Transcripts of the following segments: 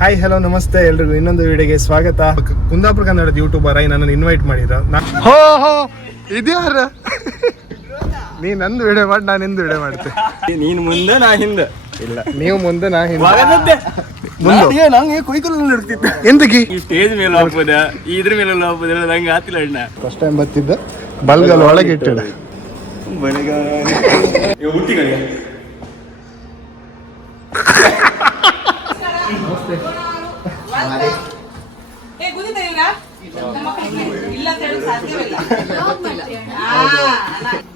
Hi hello ನಮಸ್ತೆ ಎಲ್ರಿಗೂ ಇನ್ನೊಂದು ವಿಡಿಯೋಗೆ ಸ್ವಾಗತ. ಕುಂದಾಪುರ ಕನ್ನಡದ ಯೂಟ್ಯೂಬರ್ ನನ್ನನ್ನು ಇನ್ವೈಟ್ ಮಾಡಿರ. ಹೋ ಹೋ ಇದ್ಯಾರ ನೀ ನಂದು ವಿಡಿಯೋ ಮಾಡಿ ನಾನು ನಿಂದು ವಿಡಿಯೋ ಮಾಡ್ತೆ. ನೀನು ಮುಂದೆ ನಾ ಹಿಂದೆ. ಇಲ್ಲ ನೀವು ಮುಂದೆ ನಾ ಹಿಂದೆ. ನಂಗೆ ಕೊಯ್ಕಲ್ ಇರ್ತಿತ್ತು ಎಂತಕಿ ಈ ಸ್ಟೇಜ್ ಮೇಲೆ ಹೋಗ್ಬೋದ ಇದ್ರ ಮೇಲೆ ಹೋಗ್ಬೋದಿಲ್ಲ ನಂಗೆ ಆತಿಲ್ಲ ಅಣ್ಣ. ಫಸ್ಟ್ ಟೈಮ್ ಬತ್ತಿದ್ದ ಬಲ್ಗಲ್ ಒಳಗೆ ಇಟ್ಟಿಡ ಹುಟ್ಟಿಗಳಿಗೆ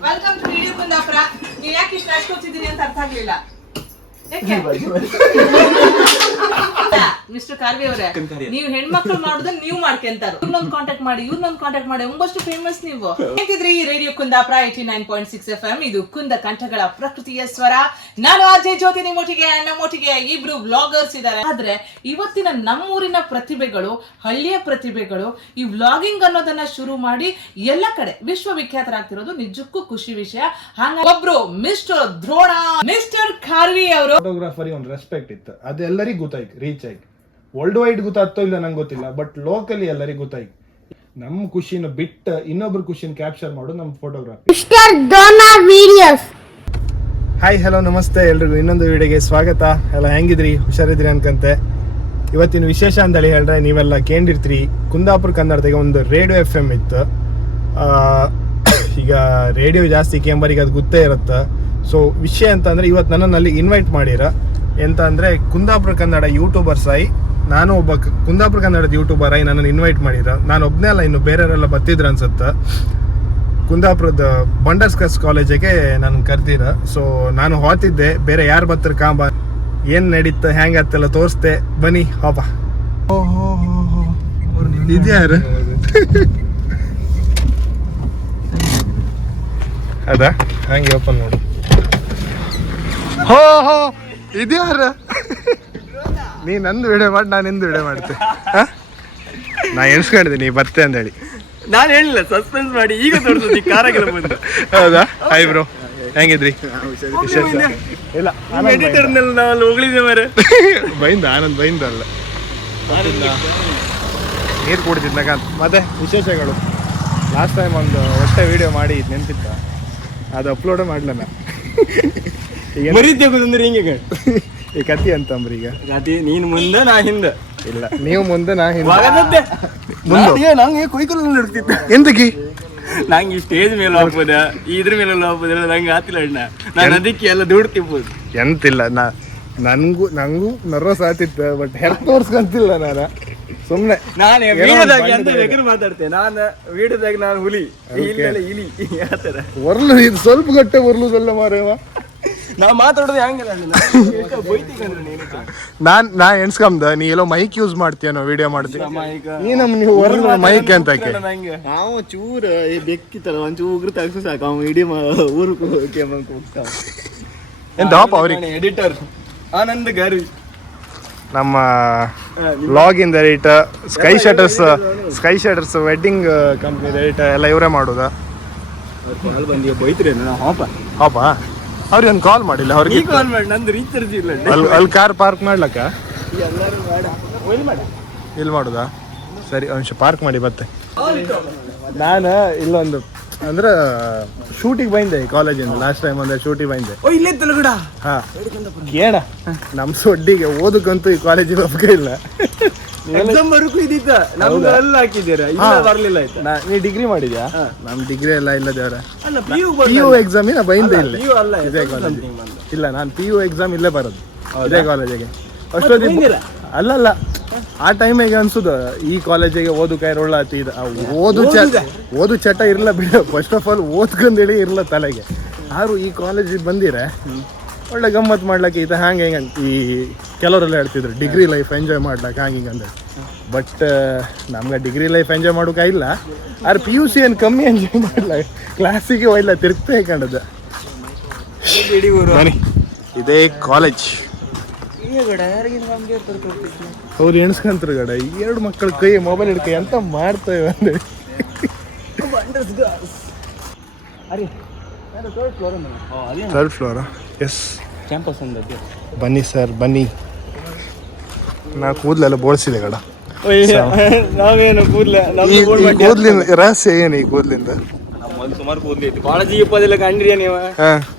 ವೆಲ್ಕಮ್ ಟು ವಿಡಿಯೋ ಕುಂದಾಪುರ. ನೀವು ಯಾಕೆ ಇಷ್ಟು ಅಷ್ಟೊತ್ತಿದ್ದೀರಿ ಅಂತ ಅರ್ಥ ಆಗ್ಲಿಲ್ಲ. ಮಿಸ್ಟರ್ ಕಾರ್ವಿ ಅವರೇ, ನೀವು ಹೆಣ್ಮಕ್ಳು ಮಾಡೋದನ್ನ ನೀವು ಮಾಡ್ಕೊಂತಾರ. ಇವ್ರನ್ನೊಂದು ಕಾಂಟ್ಯಾಕ್ಟ್ ಮಾಡಿ ಒಂಬಷ್ಟು ಫೇಮಸ್ ನೀವು. ಹೇಳ್ತಿದ್ರಿ ಈ ರೇಡಿಯೋ ಕುಂದಾಪುರ 89.6 FM. ಇದು ಕುಂದ ಕಂಠಗಳ ಪ್ರಕೃತಿಯ ಸ್ವರ. ನಾನು ಅಜಯ್ ಜ್ಯೋತಿ ನಮ್ಮೊಟ್ಟಿಗೆ ಇಬ್ರು ವ್ಲಾಗರ್ಸ್ ಇದ್ದಾರೆ. ಆದ್ರೆ ಇವತ್ತಿನ ನಮ್ಮೂರಿನ ಪ್ರತಿಭೆಗಳು, ಹಳ್ಳಿಯ ಪ್ರತಿಭೆಗಳು ಈ ವ್ಲಾಗಿಂಗ್ ಅನ್ನೋದನ್ನ ಶುರು ಮಾಡಿ ಎಲ್ಲ ಕಡೆ ವಿಶ್ವವಿಖ್ಯಾತರಾಗ್ತಿರೋದು ನಿಜಕ್ಕೂ ಖುಷಿ ವಿಷಯ. ಹಾಗಾಗಿ ಒಬ್ರು ಮಿಸ್ಟರ್ ದ್ರೋಣ, ಮಿಸ್ಟರ್ ಕಾರ್ವಿ ಅವರು ಫೋಟೋಗ್ರಾಫರಿಗೆ ಒಂದು ರೆಸ್ಪೆಕ್ಟ್ ಇತ್ತು. ಅದು ಎಲ್ಲರಿಗೂ ಗೊತ್ತಾಯ್ತು, ರೀಚ್ ಆಯ್ತು. ವರ್ಲ್ಡ್ ವೈಡ್ ಗೊತ್ತಾಗ್ತೋ ಇಲ್ಲ ನಂಗೆ ಗೊತ್ತಿಲ್ಲ, ಬಟ್ ಲೋಕಲಿ ಎಲ್ಲರಿಗೂ ಗೊತ್ತಾಯ್ತು. ನಮ್ಮ ಖುಷಿನ ಬಿಟ್ಟು ಇನ್ನೊಬ್ರ ಖುಷಿನ ಕ್ಯಾಪ್ಚರ್ ಮಾಡೋದು ನಮ್ಮ ಫೋಟೋಗ್ರಾಫಿ. ಹಾಯ್ ಹಲೋ ನಮಸ್ತೆ ಎಲ್ರಿಗೂ ಇನ್ನೊಂದು ವಿಡಿಯೋಗೆ ಸ್ವಾಗತ. ಎಲ್ಲ ಹೆಂಗಿದ್ರಿ, ಹುಷಾರಿದ್ರಿ ಅನ್ಕಂತೆ. ಇವತ್ತಿನ ವಿಶೇಷ ಅಂತೇಳಿ ಹೇಳ್ರೆ ನೀವೆಲ್ಲ ಕೇಳಿರ್ತೀರಿ, ಕುಂದಾಪುರ ಕನ್ನಡದಾಗ ಒಂದು ರೇಡಿಯೋ FM ಇತ್ತು. ಈಗ ರೇಡಿಯೋ ಜಾಸ್ತಿ ಕೇಂಬರಿಗೆ ಅದು ಗೊತ್ತೇ ಇರುತ್ತೆ. ಸೊ ವಿಷಯ ಅಂತ ಅಂದರೆ ಇವತ್ತು ನನ್ನನ್ನು ಅಲ್ಲಿ ಇನ್ವೈಟ್ ಮಾಡಿರ. ಎಂತ ಅಂದರೆ ಕುಂದಾಪುರ ಕನ್ನಡ ಯೂಟ್ಯೂಬರ್ಸ್ ಆಗಿ ನಾನು ಒಬ್ಬ ಕುಂದಾಪುರ ಕನ್ನಡದ ಯೂಟ್ಯೂಬರ್ ಆಗಿ ನನ್ನನ್ನು ಇನ್ವೈಟ್ ಮಾಡಿರ. ನಾನು ಒಬ್ಬನೇ ಅಲ್ಲ, ಇನ್ನು ಬೇರೆಯವರೆಲ್ಲ ಬರ್ತಿದ್ರು ಅನ್ಸುತ್ತೆ. ಕುಂದಾಪುರದ ಬಂಡರ್ಸ್ಕಸ್ ಕಾಲೇಜಿಗೆ ನಾನು ಕರೆದಿರ. ಸೊ ನಾನು ಹೋಗ್ತಿದ್ದೆ, ಬೇರೆ ಯಾರು ಬರ್ತಾರೆ ಕಾಂಬ ಏನು ನಡೀತ ಹೆಂಗತ್ತೆಲ್ಲ ತೋರಿಸ್ದೆ. ಬನ್ನಿ ಪಾಪ. ಇದ್ಯಾರು ಅದಾ ಹಂಗೆ ಓಪನ್ ನೋಡು. ಹೋ ಹೋ ಇದ್ಯಾರ ನೀ ನಂದು ವಿಡಿಯೋ ಮಾಡಿ ನಾನು ನಿಂದು ವಿಡಿಯೋ ಮಾಡ್ತೆ. ನಾ ಎಣಿಸ್ಕೊಂಡಿದ್ದೆ ನೀ ಬರ್ತೆ ಅಂತ ಹೇಳಿ. ನಾನು ಹೇಳಿಲ್ಲ, ಸಸ್ಪೆನ್ಸ್ ಮಾಡಿ ಈಗ ತೋರಿಸೋದು ಕಾರಾಗೆಲ್ಲ ಬಂದು. ಹೌದಾ? ಹಾಯ್ ಬ್ರೋ, ಹೆಂಗಿದ್ರಿ? ಇಲ್ಲ ಎಡಿಟರ್ನಲ್ಲಿ ನಾವು ಹೋಗ್ಲಿದ್ದೆ ಮಾರೆ. ಬೈಂದ ಆನಂದ್ ಬೈಂದ ಅಲ್ಲ, ನೀರು ಕುಡಿದಿದ್ನಾಗ. ಮತ್ತೆ ವಿಶೇಷಗಳು ಲಾಸ್ಟ್ ಟೈಮ್ ಒಂದು ಹೊಟ್ಟೆ ವಿಡಿಯೋ ಮಾಡಿ ನೆನಪಿತ್ತ, ಅದು ಅಪ್ಲೋಡ್ ಮಾಡ್ಲನ. ಈಗ ಮರಿದ್ಯಾಗೋದಂದ್ರೆ ಹಿಂಗೆ ಈ ಕತಿ ಅಂತಂಬ್ರಿ. ಈಗ ಕತಿ ನೀನು ಮುಂದೆ ನಾ ಹಿಂದೆ. ಇಲ್ಲ ನೀವು ಮುಂದೆ ನಾ ಹಿಂದೆ. ನಂಗೆ ಕೊಯ್ಕಲ್ ಇರ್ತಿತ್ತು ಎಂತಕಿ ನಂಗೆ ಈ ಸ್ಟೇಜ್ ಮೇಲೆ ಹೋಗ್ಬೋದ ಇದ್ರ ಮೇಲೆ ಹೋಗ್ಬೋದಿಲ್ಲ ನಂಗೆ ಆತಿಲ್ಲ ಅಣ್ಣ. ನಾನು ಅದಕ್ಕೆ ಎಲ್ಲ ದುಡ್ತಿರ್ಬೋದು. ಎಂತಿಲ್ಲ, ನಂಗೂ ನರ್ವಸ್ ಆತಿತ್ತು, ಬಟ್ ಹೆಲ್ತ್ ತೋರ್ಸ್ಕಂತಿಲ್ಲ ನಾನು ಸುಮ್ಮನೆ. ನಾನು ವಿಡಿಯೋದಾಗ ಅಂತ ಬೇಕಾದ್ರೆ ಮಾತಾಡ್ತೇನೆ. ನಾನು ವಿಡಿಯೋದಾಗ ನಾನು ಹುಲಿ, ಇಲಿ ಆತರ ಒರ್ಲು. ಇದು ಸ್ವಲ್ಪ ಗಟ್ಟೆ ಒರ್ಲುದಲ್ಲ ಮಾರೇವ. ನಾವು ಮಾತಾಡೋದು ಹೆಂಗಿಲ್ಲ. ನಾ ಎಣ್ಸ್ಕಂದ ನೀ ಎಲ್ಲೋ ಮೈಕ್ ಯೂಸ್ ಮಾಡ್ತೀಯನೋ ವಿಡಿಯೋ ಮಾಡ್ತೀಯ. ನೀವು ಒರ್ಲು ಮೈಕ್ ಅಂತ ನಾವು ಚೂರು ಬೆಕ್ಕಿತ್ತಲ್ಲ ಒಂಚೂರು ಉಗ್ರ ತಗ್ಸು ಸಾಕು. ಅವ ಇಡೀ ಊರಿಗೆ ಹೋಗ್ತಾವ. ಎಂತ ಅವ್ರಿಗೆ ಎಡಿಟರ್ ಆನಂದ್ ಗಾರಿ, ನಮ್ಮ ವ್ಲಾಗಿಂದ editor, Sky Shutters wedding company editor ಎಲ್ಲ ಇವರೇ ಮಾಡೋದಾ? ಬಂದಿ ಬೈತ್ರಿ ಹಾಪ ಅವ್ರಿಗೆ ಒಂದು ಕಾಲ್ ಮಾಡಿಲ್ಲ. ಅವ್ರಿಗೆ ಕಾಲ್ ಮಾಡಿ ನಂದು ರೀಚಾರ್ಜ್ ಇಲ್ಲ. ಅಲ್ಲಿ ಕಾರ್ ಪಾರ್ಕ್ ಮಾಡ್ಲಕ್ಕ ಇಲ್ಲಿ ಮಾಡುದಾ? ಸರಿ ಒಂದು ನಿಮಿಷ ಪಾರ್ಕ್ ಮಾಡಿ ಮತ್ತೆ. ನಾನು ಇಲ್ಲೊಂದು ಅಂದ್ರೆ ಶೂಟಿಗೆ ಬಂದೆ ಕಾಲೇಜಿಂದ. ಲಾಸ್ಟ್ ಟೈಮ್ ಒಂದು ಶೂಟಿಗೆ ಬಂದೆ. ಇಲ್ಲೇ ತಲಗಡ ಹಾ ಕೇಳ ನಮ್ಮ ಸೊಡ್ಡಿಗೆ ಓದಕ್ಕಂತೂ ಈ ಕಾಲೇಜಿಗೆ ಒಪ್ಪಿಗೆ ಇಲ್ಲ. ಎಕ್ಸಾಮ್ ಬರಕು ಇದ್ದಿತ್ತ ನಮ್ದು ಎಲ್ಲ ಹಾಕಿದ್ದೀರಾ, ಇಲ್ಲ ಬರ್ಲಿಲ್ಲ. ಆಯ್ತಾ ನೀ ಡಿಗ್ರಿ ಮಾಡಿದ್ಯಾ? ನಮ್ ಡಿಗ್ರಿ ಎಲ್ಲ ಇಲ್ಲ ದೇವ್ರ. PU ಎಕ್ಸಾಮಿನ ಬೈಂದೆ ಇಲ್ಲ ಅಲ್ಲ ಇದೇ ಕಾಲೇಜ್. ಇಲ್ಲ ನಾನು PU ಎಕ್ಸಾಮ್ ಇಲ್ಲೇ ಬರೋದು ಇದೇ ಕಾಲೇಜಿಗೆ. ಅಷ್ಟೊಂದು ಅಲ್ಲಲ್ಲ, ಆ ಟೈಮಿಗೆ ಅನ್ಸುದು ಈ ಕಾಲೇಜಿಗೆ ಓದು ಕೈ ರೋಳ ಆತಿದ. ಓದು ಚಟ ಇರಲ್ಲ ಬಿಡ. ಫಸ್ಟ್ ಆಫ್ ಆಲ್ ಓದ್ಕೊಂಡೇಳಿ ಇರಲ್ಲ ತಲೆಗೆ. ಯಾರು ಈ ಕಾಲೇಜಿಗೆ ಬಂದಿರೆ ಒಳ್ಳೆ ಗಮ್ಮತ್ತು ಮಾಡ್ಲಿಕ್ಕೆ ಈತ ಹ್ಯಾಂಗೆ ಹಿಂಗೆ ಈ ಕೆಲವರೆಲ್ಲ ಹೇಳ್ತಿದ್ರು ಡಿಗ್ರಿ ಲೈಫ್ ಎಂಜಾಯ್ ಮಾಡ್ಲಿಕ್ಕೆ ಹಂಗೆ ಹಿಂಗೆ ಅಂದ್ರೆ. ಬಟ್ ನಮ್ಗೆ ಡಿಗ್ರಿ ಲೈಫ್ ಎಂಜಾಯ್ ಮಾಡೋಕೆ ಇಲ್ಲ. ಆದ್ರೆ PUC ಏನು ಕಮ್ಮಿ ಎಂಜಾಯ್ ಮಾಡ್ಲ. ಕ್ಲಾಸಿಗೆ ಒಯ್ಲ ತಿರುಗ್ತೇ ಕಂಡದ. ಇದೇ ಕಾಲೇಜ್. ಅವ್ರು ಎಣ್ಸ್ಕಂತಾರೆ ಗಡ, ಎರಡು ಮಕ್ಕಳ ಕೈ ಮೊಬೈಲ್ ಹಿಡ್ಕ ಎಂತ ಮಾಡ್ತೇವೆ ಅಂದ್ರೆ. ಥರ್ಡ್ ಫ್ಲೋರಾ? ಎಸ್, ಕ್ಯಾಂಪಸ್ ಅಂದದ್ದು. ಬನ್ನಿ ಸರ್ ಬನ್ನಿ. ನಾ ಕೂದಲೆಲ್ಲ ಬೋಳ್ಸಿದೆ ಕಡ. ನಾವೇನು ಈ ಕೂದ್ಲಿನ ರಹಸ್ಯ ಏನು ಈ ಕೂದ್ಲಿಂದ? ನಮ್ಮಲ್ಲಿ ಸುಮಾರು ಕೂದಲು ಇತ್ತು. ಕಾಲೇಜಿಗೆ ಇಪ್ಪದೆಲ್ಲ ಕಂಡ್ರಿಯ ನೀವು?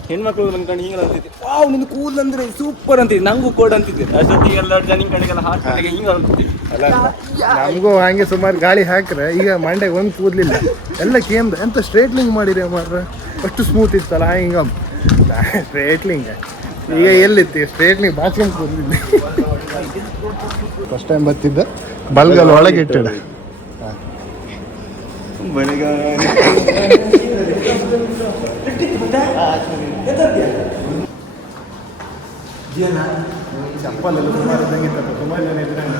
ಹೆಣ್ಮಕ್ಳು ಬಂದು ಕಂಡು ಹಿಂಗೆ ಅಂತಿದ್ದೆ, ವಾವ್ ನಿನ್ನ ಕೂದಲು ಅಂದ್ರೆ ಸೂಪರ್ ಅಂತಿದ್ದೆ, ನಂಗೂ ಕೋಡ್ ಅಂತಿದ್ದೆ. ಅಷ್ಟೊತ್ತಿಗೆ ಎಲ್ಲ ಜನ ಕಡೆಗೆಲ್ಲ ಹಾಸ್ಪಿಟಲ್ಗೆ ಹಿಂಗೆ ಅಂತಿದ್ದೆ. ಅಲ್ಲ ನಮಗೂ ಹಂಗೆ ಸುಮಾರು ಗಾಳಿ ಹಾಕ್ರೆ ಈಗ ಮಂಡ್ಯಾಗ ಒಂದು ಕೂದಲಿಲ್ಲ, ಎಲ್ಲ ಕೇಮ್ದ. ಎಂತ ಸ್ಟ್ರೇಟ್ಲಿಂಗ್ ಮಾಡಿರಿ ಮಾರ್ರೆ, ಅಷ್ಟು ಸ್ಮೂತ್ ಇತ್ತಲ್ಲ ಹಿಂಗ ಸ್ಟ್ರೇಟ್ಲಿಂಗ್. ಈಗ ಎಲ್ಲಿತ್ತು ಸ್ಟ್ರೇಟ್ಲಿಂಗ್? ಬಾಚ್ಕೊಂಡು ಕೂದಲಿಲ್ಲ. ಫಸ್ಟ್ ಟೈಮ್ ಬರ್ತಿದ್ದ ಬಲ್ಗಲ್ ಒಳಗೆ ಇಟ್ಟಿಡ. ಚಪ್ಪಲೆಲ್ಲ ಸುಮಾರು ಇದ್ದಂಗಿತ್ತಪ್ಪ, ಸುಮಾರು ಜನ ಇದ್ರಂಗೆ.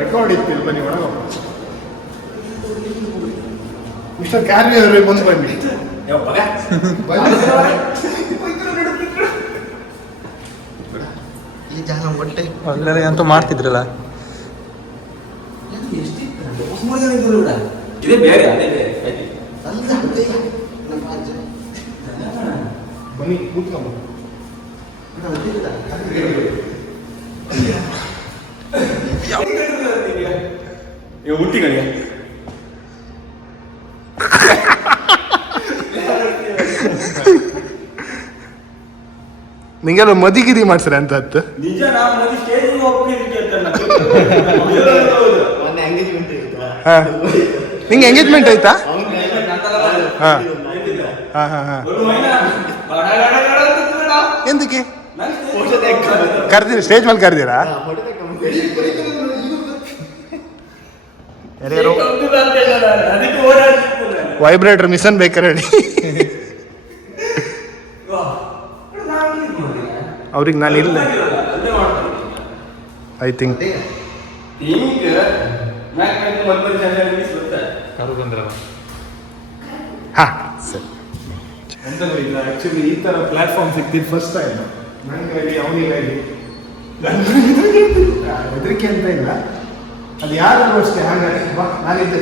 ರೆಕಾರ್ಡ್ ಇತ್ತು, ಬನ್ನಿ ಒಳಗ. ಮಿಸ್ಟರ್ ಕಾರ್ವಿ ಅವರೇ ಬಂದು ಬನ್ನಿ. ಅಲ್ಲೆಲ್ಲ ಎಂತ ಮಾಡ್ತಿದ್ರಲ್ಲ. ಇದೇ ಬೇರೆ ಅದೇ ಬನ್ನಿ ಕೂತ್ಕೊಂಬ. ಹುಟ್ಟಿಗಳಿಗೆ ನಿಂಗೆಲ್ಲ ಮದಿಗಿರಿ ಮಾಡ್ಸ್ರ ಅಂತ ಹತ್ತು. ನಿಜ ಸ್ಟೇಜ್ ನಿಂಗೆ ಎಂಗೇಜ್ಮೆಂಟ್ ಆಯ್ತಾ? ಹಾ ಹಾ ಹಾ ಹಾ. ಎಂದಕ್ಕೆ ಕರ್ದಿರಿ? ಸ್ಟೇಜ್ ಮೇಲೆ ಕರ್ದಿರಾ? ಯಾರ್ಯಾರು ವೈಬ್ರೇಟರ್ ಮಿಷನ್ ಬೇಕಾರೆ ಹೇಳಿ. ಅವ್ರಿಗೆ ನಾನು ಇಲ್ಲ ಐ ಥಿಂಕ್. ಹಾಂ ಸರಿ. ಎಂತಲೂ ಇಲ್ಲ ಆ್ಯಕ್ಚುಲಿ ಈ ಥರ ಪ್ಲ್ಯಾಟ್ಫಾರ್ಮ್ ಸಿಗ್ತಿದ್ದು ಫಸ್ಟ್ ಟೈಮ್ ನಂಗಾಗಿ, ಅವನಿಗಾಗಿ. ಹೆದರಿಕೆ ಅಂತ ಇಲ್ಲ, ಅದು ಯಾರು ಅಷ್ಟೇ. ಹಾಗಾಗಿ ಬಾ, ನಾನಿದ್ದೆ.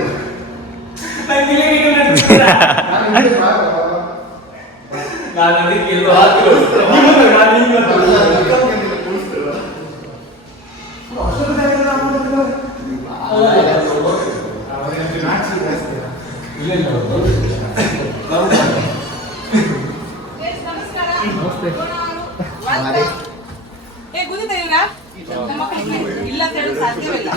ಇಲ್ಲ ಅಂತ ಹೇಳಿ ಸಾಧ್ಯವಿಲ್ಲ.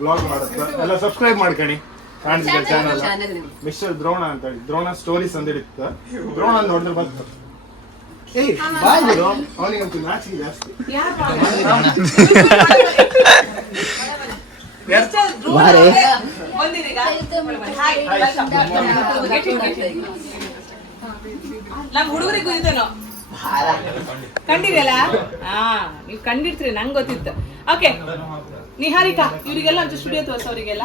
ಬ್ಲಾಗ್ ಮಾಡುತ್ತಾ ಎಲ್ಲ ಸಬ್ಸ್ಕ್ರೈಬ್ ಮಾಡ್ಕೊಳ್ಳಿ. ಕಾಣಿಸಿದ ಚಾನಲ್ ಮಿಸ್ಟರ್ ದ್ರೋಣ ಅಂತ ಹೇಳಿ, ದ್ರೋಣ ಸ್ಟೋರೀಸ್ ಅಂತ ಹೇಳಿತ್ತ. ದ್ರೋಣ ನೋಡಿದ್ರೆ ಬಂತು. ಅವನಿಗಂತೂ ನಾಚಿಕೆ ಜಾಸ್ತಿ. ನಮ್ ಹುಡುಗರಿಗೂ ಇದನ್ನು ಕಂಡಿರಲ್ಲ. ನೀವು ಕಂಡಿರ್ತೀರಿ, ನಂಗೆ ಗೊತ್ತಿತ್ತು. ಓಕೆ, ನಿಹಾರಿಕಾ ಇವರಿಗೆಲ್ಲ ಒಂದು ಸ್ಟುಡಿಯೋ ತೋರ್ಸ. ಅವರಿಗೆಲ್ಲ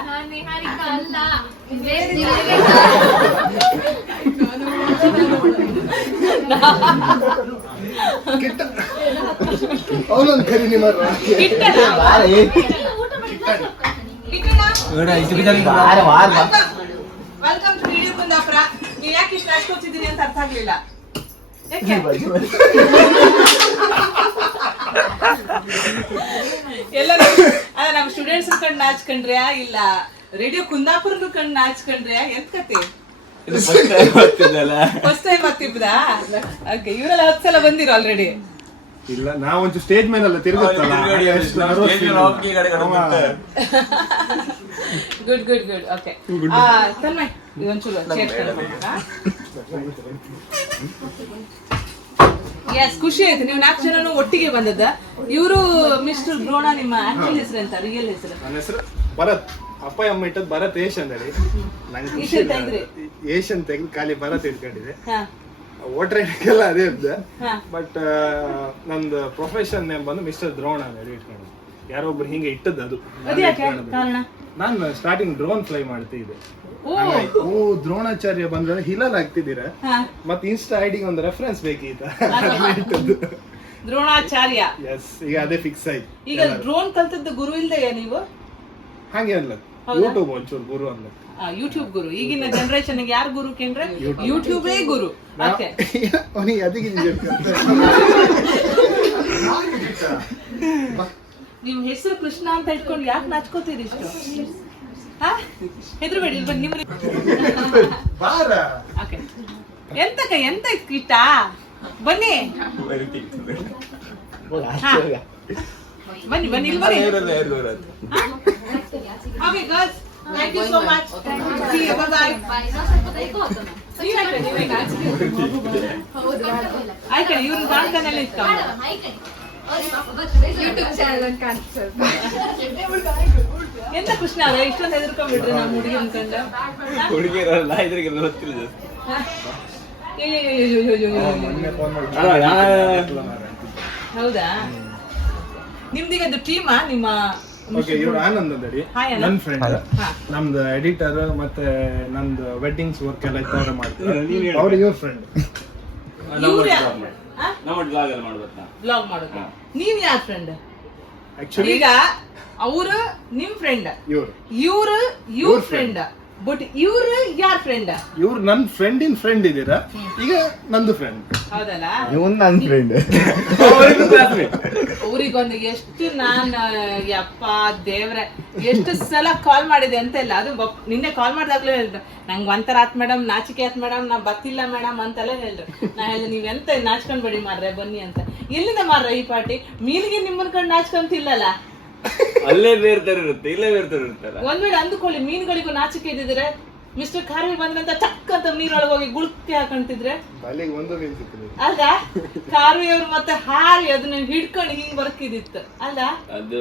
ವೆಲ್ಕಮ್ ಟು ವಿಡಿಯೋ ಕುಂದಾಪುರ. ನೀವು ಯಾಕೆ ಇಷ್ಟು ಅಷ್ಟೊತ್ತಿದ್ದೀರಿ ಅಂತ ಅರ್ಥ ಆಗ್ಲಿಲ್ಲ. ಎಲ್ಲ ನಮ್ ಸ್ಟೂಡೆಂಟ್ಸ್ ಕಂಡು ನಾಚ್ಕೊಂಡ್ರ್ಯಾ ಇಲ್ಲ ರೇಡಿಯೋ ಕುಂದಾಪುರ ಕಂಡು ನಾಚ್ಕೊಂಡ್ರ್ಯಾ? ಎಂತ ಕತೆ? First time ಹತ್ತಿಬ್ದಾ? ಓಕೆ, ಇವರೆಲ್ಲ 10 ಸಲ ಬಂದಿರೋ ಆಲ್ರೆಡಿ. ಇಲ್ಲ, ನಾವೊಂಚು ಸ್ಟೇಜ್ ಮೇಲೆಲ್ಲ ತಿರುಗುತ್ತಲ್ಲ. Good good good. Okay, Tanmay ಇದೊಂಚೂರು ಎಸ್, ಖುಷಿ ಆಯ್ತು. ನೀವು 4 ಜನನು ಒಟ್ಟಿಗೆ ಬಂದದ್ದ. ಇವರು ಮಿಸ್ಟರ್ ದ್ರೋಣ. ನಿಮ್ಮ ಆಕ್ಚುಲ್ ಹೆಸರು ಅಂತ? ರಿಯಲ್ ಹೆಸರು? ನನ್ನ ಹೆಸರು ಭರತ್. ಅಪ್ಪ ಅಮ್ಮ ಇಟ್ಟದ್ದು ಭರತ್ ಏಷ್ ಅಂತ ಹೇಳಿ. ನಂಗೆ ಏಷ್ ಅಂತ ತೆಗೆದು ಖಾಲಿ ಭರತ್ ಇಟ್ಕೊಂಡಿದೆ. ವೋಟರ್ ಐಡಿಗೆಲ್ಲ ಅದೇ ಇದ್ದ. ಬಟ್ ನಂದು ಪ್ರೊಫೆಷನ್ ನೇಮ್ ಬಂದು ಮಿಸ್ಟರ್ ದ್ರೋಣ ಅಂತ ಹೇಳಿ ಇಟ್ಕೊಂಡಿದ್ದೆ. ಯಾರೊಬ್ರು ಹಿಂಗೆ ಇಟ್ಟದ್ದು ಅದು. ನಾನು ಸ್ಟಾರ್ಟಿಂಗ್ ಡ್ರೋನ್ ಫ್ಲೈ ಮಾಡ್ತಿದ್ದೆ. ಓ ದ್ರೋಣಾಚಾರ್ಯ ಬಂದ್ರೆ ಹಿಲಲ್ ಆಗ್ತಿದ್ದೀರಾ ಮತ್ತೆ ಇನ್ಸ್ಟಾ ಐಡಿಗೆ ಒಂದು ರೆಫರೆನ್ಸ್ ಬೇಕೀತ. ದ್ರೋಣಾಚಾರ್ಯ. ಎಸ್, ಈಗ ಅದೇ ಫಿಕ್ಸ್ ಆಯ್ತು. ಈಗ ಡ್ರೋನ್ ಕಲ್ತದ್ದು ಗುರು ಇಲ್ದೆಯಾ ನೀವು? ಹಾಗೆ ಅಲ್ಲ, ಯೂಟ್ಯೂಬ್ ಒಂಚೂರು ಗುರು ಅಲ್ಲ. ಯೂಟ್ಯೂಬ್ ಗುರು. ಈಗಿನ ಜನರೇಷನ್ ಯಾರು ಗುರು ಕೇಂದ್ರೆ ಯೂಟ್ಯೂಬೇ ಗುರು. ಓಕೆ, ಅವನಿಗೆ ಅದಕ್ಕೆ ನಿಮ್ ಹೆಸರು ಕೃಷ್ಣ ಅಂತ ಇಟ್ಕೊಂಡು ಯಾಕೆ ನಾಚ್ಕೋತೀರಿ ಇಷ್ಟು? ಹೆದರ್ಬೇಡಿ, ಇಲ್ಲಿ ಬನ್ನಿ. ಓಕೆ, ಎಂತ ಇಷ್ಟ ಬನ್ನಿ ಬನ್ನಿ ಬನ್ನಿ ಇಲ್ಲಿ ಬನ್ನಿ. Okay girls, thank you so much. See you, bye bye. ಆಯ್ತಾ ಇವ್ರು ಕಾಣ್ತಾನೆಲ್ಲ ಇಟ್ಕೊಂಡು ಎಂತ ಕೃಷ್ಣ ಅವರೇ ಇಷ್ಟೊಂದು ಹೆದರ್ಕೊಂಡ್ಬಿಟ್ರಿ ನಾವು ಹುಡುಗಿ ಅನ್ಕೊಂಡ? ಹುಡುಗಿಯರಲ್ಲ ಇದ್ರಿಗೆಲ್ಲ ಗೊತ್ತಿಲ್ಲ. ಹೌದಾ? ನಿಮ್ದೀಗ ಅದು ಟೀಮಾ ನಿಮ್ಮ? ಓಕೆ, ಇವ್ರು ಆನಂದ್ ಅಂದಡಿ, ನನ್ನ ಫ್ರೆಂಡ್. ನಮ್ದು ಎಡಿಟರ್ ಮತ್ತೆ ನಂದು ವೆಡ್ಡಿಂಗ್ಸ್ ವರ್ಕ್ ಎಲ್ಲ ಇತ್ತವ್ರೆ ಮಾಡ್ತಾರೆ. ಅವ್ರಿಗೆ ಇವ್ರ ಫ್ರೆಂಡ್. ನಮ್ಮ ಬ್ಲಾಗ್ ಎಲ್ಲ ಮಾಡ್ಬೇಕಾ? ಬ್ಲಾಗ್ ಮಾಡೋದು. ನೀವ್ ಯಾರ ಫ್ರೆಂಡ್? ಆಕ್ಚುಲಿ ಈಗ ಅವರು ನಿಮ್ ಫ್ರೆಂಡ್, ಇವ್ರು ಇವ್ರ ಫ್ರೆಂಡ್. ಬಟ್ ಇವ್ರು ಯಾರ ಫ್ರೆಂಡ್? ಇವ್ರು ನನ್ನ ಫ್ರೆಂಡಿನ ಫ್ರೆಂಡ್ ಇದ್ದೀರಾ, ಈಗ ನಂದು ಫ್ರೆಂಡ್. ಹೌದಲ್ಲ? ಇವನ್ ನನ್ನ ಫ್ರೆಂಡ್. ಅವ್ರಿಗೊಂದು ಎಷ್ಟು ನಾನು ಯಪ್ಪ ದೇವ್ರೆ ಎಷ್ಟು ಸಲ ಕಾಲ್ ಮಾಡಿದೆ ಅಂತ ಇಲ್ಲ. ಅದು ನಿನ್ನೆ ಕಾಲ್ ಮಾಡಿದಾಗ್ಲೂ ಹೇಳಿದ್ರು, ನಂಗೆ ಒಂಥರ ಆತ್ ಮೇಡಮ್, ನಾಚಿಕೆ ಆತ್ ಮೇಡಮ್, ನಾ ಬರ್ತಿಲ್ಲ ಮೇಡಮ್ ಅಂತೆಲ್ಲ ಹೇಳಿದ್ರು. ನಾ ಹೇಳಿದೆ ನೀವ್ ಎಂತ ನಾಚ್ಕೊಂಡ್ಬೇಡಿ ಮಾರ್ರೆ, ಬನ್ನಿ ಅಂತ. ಎಲ್ಲಿಂದ ಮಾರ್ರೆ ಈ ಪಾರ್ಟಿ? ಮೀನಿಗೆ ನಿಮ್ಮನ್ ಕಂಡು ನಾಚ್ಕೊಂತಿಲ್ಲಲ್ಲ? ಅಲ್ಲೇ ಬೇರೆ ತರ ಇರುತ್ತೆ, ಇಲ್ಲೇ ಬೇರೆ ತರ ಇರುತ್ತಲ್ಲ. ಒಂದ್ ವೇಳೆ ಅಂದುಕೊಳ್ಳಿ ಮೀನುಗಳಿಗೂ ನಾಚಿಕೆ ಇದ್ದಿದ್ರೆ ಮಿಸ್ಟರ್ ಖಾರ್ವಿ ಬಂದ್ರಂತ ಚಕ್ ಅಂತ ನೀರೊಳಗೆ ಹೋಗಿ ಗುಳ್ಕೆ ಹಾಕೊಂತಿದ್ರೆ ಅಲ್ಲ? ಖಾರ್ವಿ ಅವ್ರು ಮತ್ತೆ ಹಾರಿ ಅದನ್ನ ಹಿಡ್ಕೊಂಡು ಹಿಂಗ್ ಬರ್ಕಿದಿತ್ತು ಅಲ್ಲ? ಅದು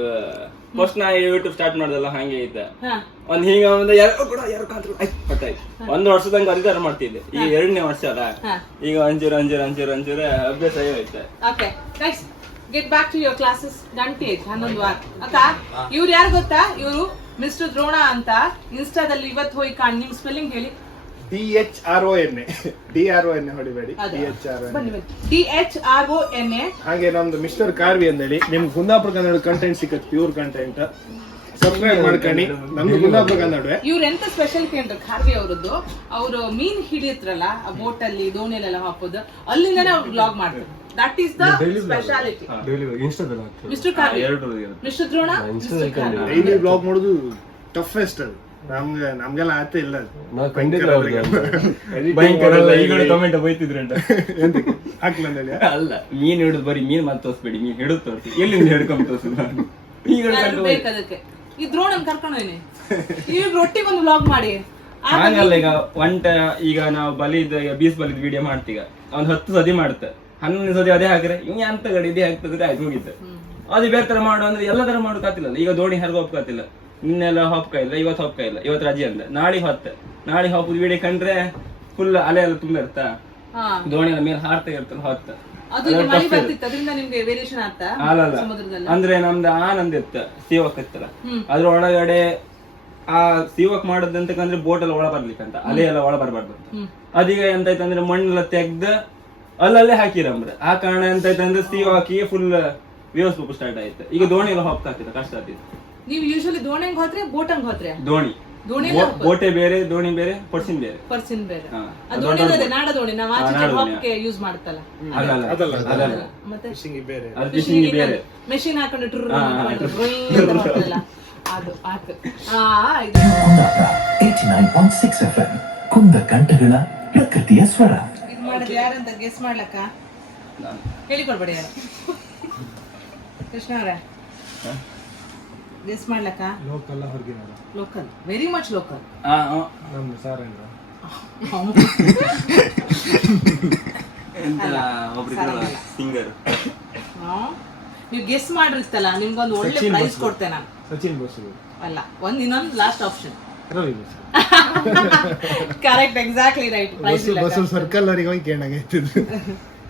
ಫಸ್ಟ್ ನಾ ಯೂಟ್ಯೂಬ್ ಸ್ಟಾರ್ಟ್ ಮಾಡ್ದಲ್ಲ ಹಂಗೆ ಐತೆ. ಒಂದ್ ಹಿಂಗ ಒಂದ್ ಯಾರು ಕಾಂತ್ರು ಆಯ್ತು. ಒಂದ್ ವರ್ಷದಂಗ ಅಧಿಕಾರ ಮಾಡ್ತಿದ್ದೆ. ಈಗ 2ನೇ ವರ್ಷ ಅಲ್ಲ, ಈಗ ಒಂಚೂರು ಅಭ್ಯಾಸ ಐತೆ. Okay guys, get back to your classes. ಗಂಟೆ 11 ವಾರ ಅಕ್ಕ. ಇವ್ರು ಯಾರು ಗೊತ್ತಾ? ಇವರು ಮಿಸ್ಟರ್ ದ್ರೋಣ ಅಂತ ಇನ್ಸ್ಟಾದಲ್ಲಿ ಇವತ್ತು ಹೋಗಿ ಕಾಣ್. ನಿಮ್ ಸ್ಪೆಲ್ಲಿಂಗ್ ಹೇಳಿ. DHRONA. DRONA ಹೊಡಿಬೇಡಿ, DHRONA. ಹಾಗೆ ನಮ್ದು ಮಿಸ್ಟರ್ ಕಾರ್ವಿ ಅಂದೇಳಿ ನಿಮ್ಗೆ ಕುಂದಾಪುರ ಕನ್ನಡ ಕಂಟೆಂಟ್ ಸಿಕ್ಕತ್, ಪ್ಯೂರ್ ಕಂಟೆಂಟ್. ಸಬ್ಸ್ಕ್ರೈಬ್ ಮಾಡ್ಕೊಳ್ಳಿ ನಮ್ದು ಕುಂದಾಪುರ ಕನ್ನಡ. ಇವ್ರ ಎಂತ ಸ್ಪೆಷಲ್ ಕೇಂದ್ರ ಖಾರ್ವಿ ಅವರದ್ದು, ಅವರು ಮೀನ್ ಹಿಡಿಯತ್ರಲ್ಲ ಆ ಬೋಟ್ ಅಲ್ಲಿ ದೋಣಿಯಲ್ಲೆಲ್ಲ ಹಾಕೋದು, ಅಲ್ಲಿಂದಾನೆ ಅವ್ರು ಬ್ಲಾಗ್ ಮಾಡ್ತಾರೆ. That is the speciality. Mister Kharvi, mister Drona, mister Kharvi daily blog ಮಾಡೋದು ಟಫೆಸ್ಟ್. ಅದು ನಮ್ಗೆಲ್ಲ ಆತ ಇಲ್ಲ. ಕಮೆಂಟ್ ಬೈತಿದ್ರು ಹಾಕ್ಲಂದಲ್ಲಿ ಅಲ್ಲ, ಮೀನ್ ಹಿಡಿದು ಬರೀ ಮೀನ್ ಮತ್ತೆ ತೋರಿಸ್ಬೇಡಿ, ಮೀನ್ ಹಿಡಿದು ತೋರಿಸಿ. ಎಲ್ಲಿಂದ ಹಿಡ್ಕೊಂಡ್ ತೋರಿಸಿದ್ರು ಬೇಕದಕ್ಕೆ. ಈ ದ್ರೋಣನ್ ಕರ್ಕೊಂಡೋಯ್ನಿ ಈಗ ಒಟ್ಟಿಗೆ ಒಂದು ಬ್ಲಾಗ್ ಮಾಡಿ. ಹಂಗಲ್ಲ, ಈಗ ನಾವು ಬೀಸ್ ಬಲಿದ್ ವಿಡಿಯೋ ಮಾಡ್ತೀಗ, ಒಂದ್ 10 ಸತಿ ಮಾಡುತ್ತೆ, 11 ಸತಿ ಅದೇ ಹಾಕ್ರೆ ಇವ್ ಅಂತ ಗಡಿ ಇದೇ ಹಾಕ್ತದ್ರೆ ಆಯ್ತು ಮುಗಿತು. ಅದು ಬೇರೆ ತರ ಮಾಡು ಅಂದ್ರೆ ಎಲ್ಲ ತರ ಮಾಡೋಕಾತಿಲ್ಲ. ಈಗ ದೋಣಿ ಹರ್ಗ ಹೋಗ್ಕಾತಿಲ್ಲ, ನಿನ್ನೆಲ್ಲ ಹೊಪ್ಕ ಇಲ್ಲ, ಇವತ್ತು ಹೊಪ್ಕ ಇಲ್ಲ, ಇವತ್ತು ರಜೆ ಅಂದ, ನಾಳೆ ಹೊಪ್ಪದ ವಿಡಿಯೋ ಕಂಡ್ರೆ ಫುಲ್ ಅಲೆ ಎಲ್ಲ ತುಂಬ ಇರ್ತಾ, ದೋಣಿ ಎಲ್ಲ ಮೇಲೆ ಹಾರ್ತಾ ಇರ್ತಲ್ಲ ಹೊತ್ತ. ಅಲ್ಲ ಅಂದ್ರೆ ನಮ್ದು ಆನಂದ್ ಇತ್ತ, ಸೀವಕ್ ಇತ್ತಲ್ಲ, ಅದ್ರ ಒಳಗಡೆ ಆ ಸೀವಕ್ ಮಾಡೋದಂತಂದ್ರೆ ಬೋಟ್ ಎಲ್ಲ ಒಳ ಬರ್ಲಿಕ್ಕಂತ, ಅಲೆ ಎಲ್ಲ ಒಳ ಬರ್ಬಾರ್ದು. ಅದೀಗ ಎಂತಾಯ್ತಂದ್ರೆ ಮಣ್ಣೆಲ್ಲ ತೆಗ್ದ ಅಲ್ಲಲ್ಲೇ ಹಾಕಿರಂಬ್ರ. ಆ ಕಾರಣ ಎಂತಾಯ್ತಂದ್ರೆ ಸೀವಾಕಿ ಫುಲ್ ವ್ಯೂಸ್ ಸ್ಟಾರ್ಟ್ ಆಯ್ತು. ಈಗ ದೋಣಿ ಎಲ್ಲ ಹೋಗ್ತಾ ಕಷ್ಟ ಆಗ್ತಿತ್ತು. ನೀವು ಯೂಶಲಿ ದೋಣಿಗೆ ಹೋದ್ರೆ ಬೋಟಂಗ್ ಹೋದ್ರೆ? ದೋಣಿ ಬೋಟೆ ಬೇರೆ, ದೋಣಿ ಬೇರೆ, ಪರ್ಸಿನ್ ಬೇರೆ. ನಾಡ ದೋಣಿ ನಾವು ಆಚೆ ಯೂಸ್ ಮಾಡ್ತಲ್ಲ, ಮತ್ತೆ ಬೇರೆ ಮೆಷಿನ್ ಹಾಕೊಂಡು ಅದು ಆತು. 89.6 FM ಕುಂದ ಕಂಠಗಳ ಪ್ರಕೃತಿಯ ಸ್ವರ. ಇದು ಮಾಡಿದ್ರೆ ಯಾರಂತ ಗೆಸ್ ಮಾಡ್ಲಕ್ಕ ಹೇಳಿಕೊಡ್ಬೇಡಿ ಯಾರು. ಕೃಷ್ಣ ಅವರೇ ಗೆಸ್ ಮಾಡ್ಲಕ್ಕ? Local, very much local. Singer ನೀವು ಗೆಸ್ ಮಾಡಿರ್ತಲ್ಲ, ನಿಮ್ಗೊಂದು ಒಳ್ಳೆ ಪ್ರೈಸ್ ಕೊಡ್ತೇನೆ ನಾನು. ಸಚಿನ್ ಬೋಸ್ ಅಲ್ಲ, ಇನ್ನೊಂದು last option. Correct, exactly right. Prize ಇಲ್ಲ. ಬಸ್ ಸರ್ಕಲ್ ಅವರಿಗೆ ಹೋಗಿ ಕೇಳಾಗೈತೆ.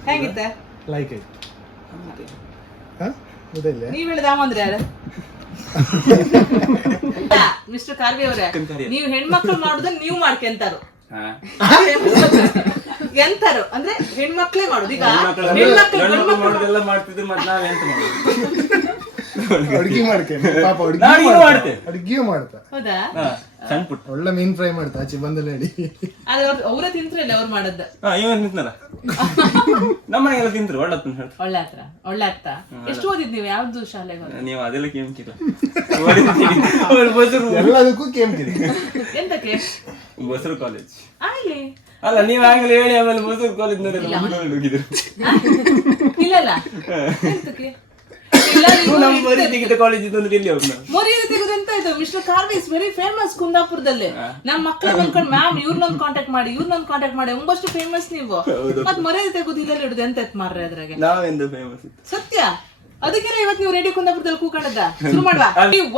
ಹೇಗಿತ್ತೆ? ಲೈಕ್ ಐತೆ. ಹಾ ಗೊತ್ತಿಲ್ಲ. ನೀವ್ ಹೇಳಿದ ಅಂದ್ರೆ ಯಾರು? ಮಿಸ್ಟರ್ ಕಾರ್ವಿ ಅವರೇ, ನೀವು ಹೆಣ್ಮಕ್ಳು ಮಾಡೋದನ್ನ ನೀವು ಮಾಡ್ಕೊಂತಾರು ಹಾ. ಎಂತಾರು ಅಂದ್ರೆ ಹೆಣ್ಮಕ್ಳೇ ಮಾಡೋದು. ಈಗ ಗಂಡು ಮಾಡೋದೆಲ್ಲ ಮಾಡ್ತಿದ್ರು, ಮತ್ತೆ ನಾವ್ ಎಂತ ಮಾಡೋದು? ಅಡ್ಗೆ ಮಾಡ್ತೇನೆ ಪಾಪ, ಅಡ್ಗೆ ಮಾಡ್ತಾ. ಹೌದಾ? ಸಣ್ಣ ಪುಟ್ಟ ಒಳ್ಳೆ ಮೀನ್ ಫ್ರೈ ಮಾಡ್ತಾ ಆಚೆ ಬಂದ ನಡಿ. ಆದ್ರೆ ಅವ್ರ ತಿಂತ್ರಲ್ಲ ಅವ್ರು ಮಾಡದ್ದ. ಇವನ್ ನಿಂತನಲ್ಲ ನಮ್ಮನೆಗೆಲ್ಲ ತಿಂದ್ರು. ಒಳ್ಳೆ ಅರ್ಥ. ಎಷ್ಟು ಓದಿದ್ ನೀವು? ಯಾವ್ದು ಶಾಲೆಗೆ ಹೋದ? ನೀವು ಅದೆಲ್ಲ ಕೇಳ್ತೀರ? ಎಲ್ಲದಕ್ಕೂ ಕೇಳ್ತೀರಿ. ಎಂತಕ್ಕೆ? ಬಸರು ಕಾಲೇಜ್ ಆಗ್ಲಿ ಅಲ್ಲ, ನೀವ್ ಆಗ್ಲೇ ಹೇಳಿ ಆಮೇಲೆ ಬಸರು ಕಾಲೇಜ್ ಹೋಗಿದ್ರು. ಇಲ್ಲಲ್ಲ ಎಂತಕ್ಕೆ? ಕಾಲೇಜ್ ಇದ್ದು ಅಂದ್ರೆ ಇಲ್ಲಿ ಅವ್ರನ್ನ ಮರ್ಯಾದೆ ತೆಗೆದಂತ ಇದು. Mister Kharvi is very famous ಕುಂದಾಪುರದಲ್ಲಿ. ನಮ್ಮ ಮಕ್ಕಳು ಬಂದ್ಕೊಂಡು ಮ್ಯಾಮ್ ಇವ್ರನ್ನೊಂದು ಕಾಂಟ್ಯಾಕ್ಟ್ ಮಾಡಿ ಒಂಬಷ್ಟು ಫೇಮಸ್ ನೀವು. ಮತ್ ಮರ್ಯಾದೆ ತೆಗೆದು ಇದ್ರಲ್ಲಿ ಹಿಡಿದು ಎಂತ ಮಾರ್ರೆ ಅದ್ರಾಗೆ. ನಾವೆಂದು ಫೇಮಸ್ ಸತ್ಯ. ಅದಕ್ಕೆ ಇವತ್ತು ನೀವು ರೇಡಿಯೋ ಕುಂದಾಪುರದಲ್ಲಿ ಕೂಕೊಂಡದ್ದ. ಶುರು ಮಾಡುವ.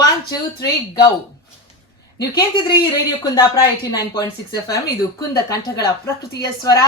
1 2 3 ಗೋ. ನೀವು ಕೇಳ್ತಿದ್ರಿ ರೇಡಿಯೋ ಕುಂದಾಪುರ 89.6 FM. ಇದು ಕುಂದ ಕಂಠಗಳ ಪ್ರಕೃತಿಯ ಸ್ವರ.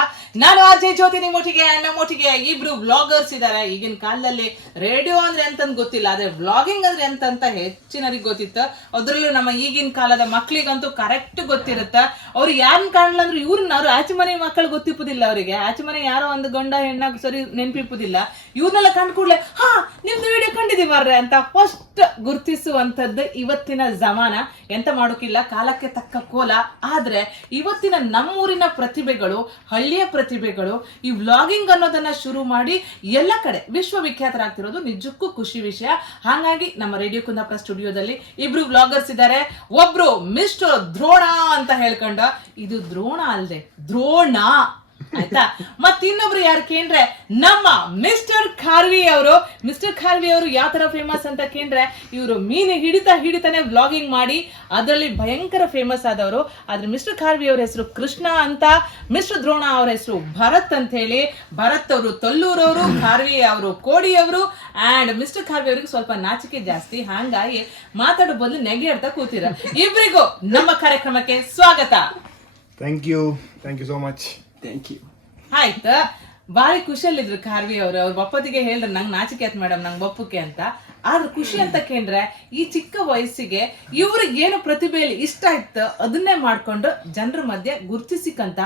ನಾನು ಅಜಯ್ ಜ್ಯೋತಿ, ನಮ್ಮೊಟ್ಟಿಗೆ ಇಬ್ರು ವ್ಲಾಗರ್ಸ್ ಇದಾರೆ. ಈಗಿನ ಕಾಲದಲ್ಲಿ ರೇಡಿಯೋ ಅಂದ್ರೆ ಎಂತಂದ್ ಗೊತ್ತಿಲ್ಲ, ಆದ್ರೆ ವ್ಲಾಗಿಂಗ್ ಅಂದ್ರೆ ಎಂತಂತ ಹೆಚ್ಚಿನರಿಗೆ ಗೊತ್ತಿತ್ತು. ಅದ್ರಲ್ಲೂ ನಮ್ಮ ಈಗಿನ ಕಾಲದ ಮಕ್ಳಿಗಂತೂ ಕರೆಕ್ಟ್ ಗೊತ್ತಿರುತ್ತ. ಅವ್ರು ಯಾರನ್ನ ಕಾಣಲ್ಲ ಅಂದ್ರೆ ಅವ್ರು ಆಚೆ ಮನೆ ಮಕ್ಕಳು ಗೊತ್ತಿಪ್ಪುದಿಲ್ಲ. ಅವರಿಗೆ ಆಚೆ ಮನೆ ಯಾರೋ ಒಂದು ಗಂಡ ಹೆಣ್ಣಾಗ ಸರಿ ನೆನಪಿಪ್ಪುದಿಲ್ಲ. ಇವ್ರನ್ನೆಲ್ಲ ಕಂಡು ಕೂಡ್ಲೆ ಹಾ ನಿಮ್ದು ವಿಡಿಯೋ ಕಂಡಿದ್ದೀವಿ ಮಾರ್ರೆ ಅಂತ ಫಸ್ಟ್ ಗುರ್ತಿಸುವಂತದ್ದು ಇವತ್ತಿನ ಜಮಾನ. ಎಂತ ಮಾಡೋಕಿಲ್ಲ, ಕಾಲಕ್ಕೆ ತಕ್ಕ ಕೋಲ. ಆದ್ರೆ ಇವತ್ತಿನ ನಮ್ಮೂರಿನ ಪ್ರತಿಭೆಗಳು, ಹಳ್ಳಿಯ ಪ್ರತಿಭೆಗಳು ಈ ವ್ಲಾಗಿಂಗ್ ಅನ್ನೋದನ್ನ ಶುರು ಮಾಡಿ ಎಲ್ಲ ಕಡೆ ವಿಶ್ವವಿಖ್ಯಾತರಾಗ್ತಿರೋದು ನಿಜಕ್ಕೂ ಖುಷಿ ವಿಷಯ. ಹಾಗಾಗಿ ನಮ್ಮ ರೇಡಿಯೋ ಕುಂದಾಪುರ ಸ್ಟುಡಿಯೋದಲ್ಲಿ ಇಬ್ರು ವ್ಲಾಗರ್ಸ್ ಇದ್ದಾರೆ. ಒಬ್ರು ಮಿಸ್ಟರ್ ದ್ರೋಣ ಅಂತ ಹೇಳ್ಕೊಂಡ, ಇದು ದ್ರೋಣ ಅಲ್ದೆ ದ್ರೋಣ ಆಯ್ತಾ. ಮತ್ ಇನ್ನೊಬ್ರು ಯಾರು ಕೇಂದ್ರೆ ನಮ್ಮ ಮಿಸ್ಟರ್ ಖಾರ್ವಿ ಅವರು. ಮಿಸ್ಟರ್ ಖಾರ್ವಿ ಅವರು ಯಾವ ತರ ಫೇಮಸ್ ಅಂತ ಕೇಂದ್ರೆ, ಇವರು ಮೀನು ಹಿಡಿತಾನೆ ವ್ಲಾಗಿಂಗ್ ಮಾಡಿ ಅದರಲ್ಲಿ ಭಯಂಕರ ಫೇಮಸ್ ಆದವರು. ಆದ್ರೆ ಮಿಸ್ಟರ್ ಖಾರ್ವಿ ಅವ್ರ ಹೆಸರು ಕೃಷ್ಣ ಅಂತ, ಮಿಸ್ಟರ್ ದ್ರೋಣ ಅವ್ರ ಹೆಸರು ಭರತ್ ಅಂತ ಹೇಳಿ. ಭರತ್ ಅವರು ತೊಲ್ಲೂರವರು, ಖಾರ್ವಿ ಅವರು ಕೋಡಿಯವರು. ಅಂಡ್ ಮಿಸ್ಟರ್ ಖಾರ್ವಿ ಅವ್ರಿಗೆ ಸ್ವಲ್ಪ ನಾಚಿಕೆ ಜಾಸ್ತಿ, ಹಾಗಾಗಿ ಮಾತಾಡೋ ಬದಲು ನೆಗೆ ಆಡ್ತಾ ಕೂತಿರ. ಇಬ್ಬರಿಗೂ ನಮ್ಮ ಕಾರ್ಯಕ್ರಮಕ್ಕೆ ಸ್ವಾಗತ. Thank you so much. Thank you. ಆಯ್ತು, ಬಾರಿ ಖುಷಿಯಲ್ಲಿದ್ರು ಖಾರ್ವಿ ಅವರು. ಅವ್ರ ಬಪ್ಪತ್ತಿಗೆ ಹೇಳಿದ್ರು ನಂಗೆ ನಾಚಿಕೆ ಆಯ್ತು ಮೇಡಮ್ ನಂಗೆ ಬಪ್ಪಕ್ಕೆ ಅಂತ. ಆದ್ರೆ ಖುಷಿ ಅಂತ ಕೇಂದ್ರೆ ಈ ಚಿಕ್ಕ ವಯಸ್ಸಿಗೆ ಇವ್ರಿಗೆ ಏನು ಪ್ರತಿಭೆಯಲ್ಲಿ ಇಷ್ಟ ಇತ್ತು ಅದನ್ನೇ ಮಾಡ್ಕೊಂಡು ಜನರ ಮಧ್ಯೆ ಗುರ್ತಿಸಿಕಂತ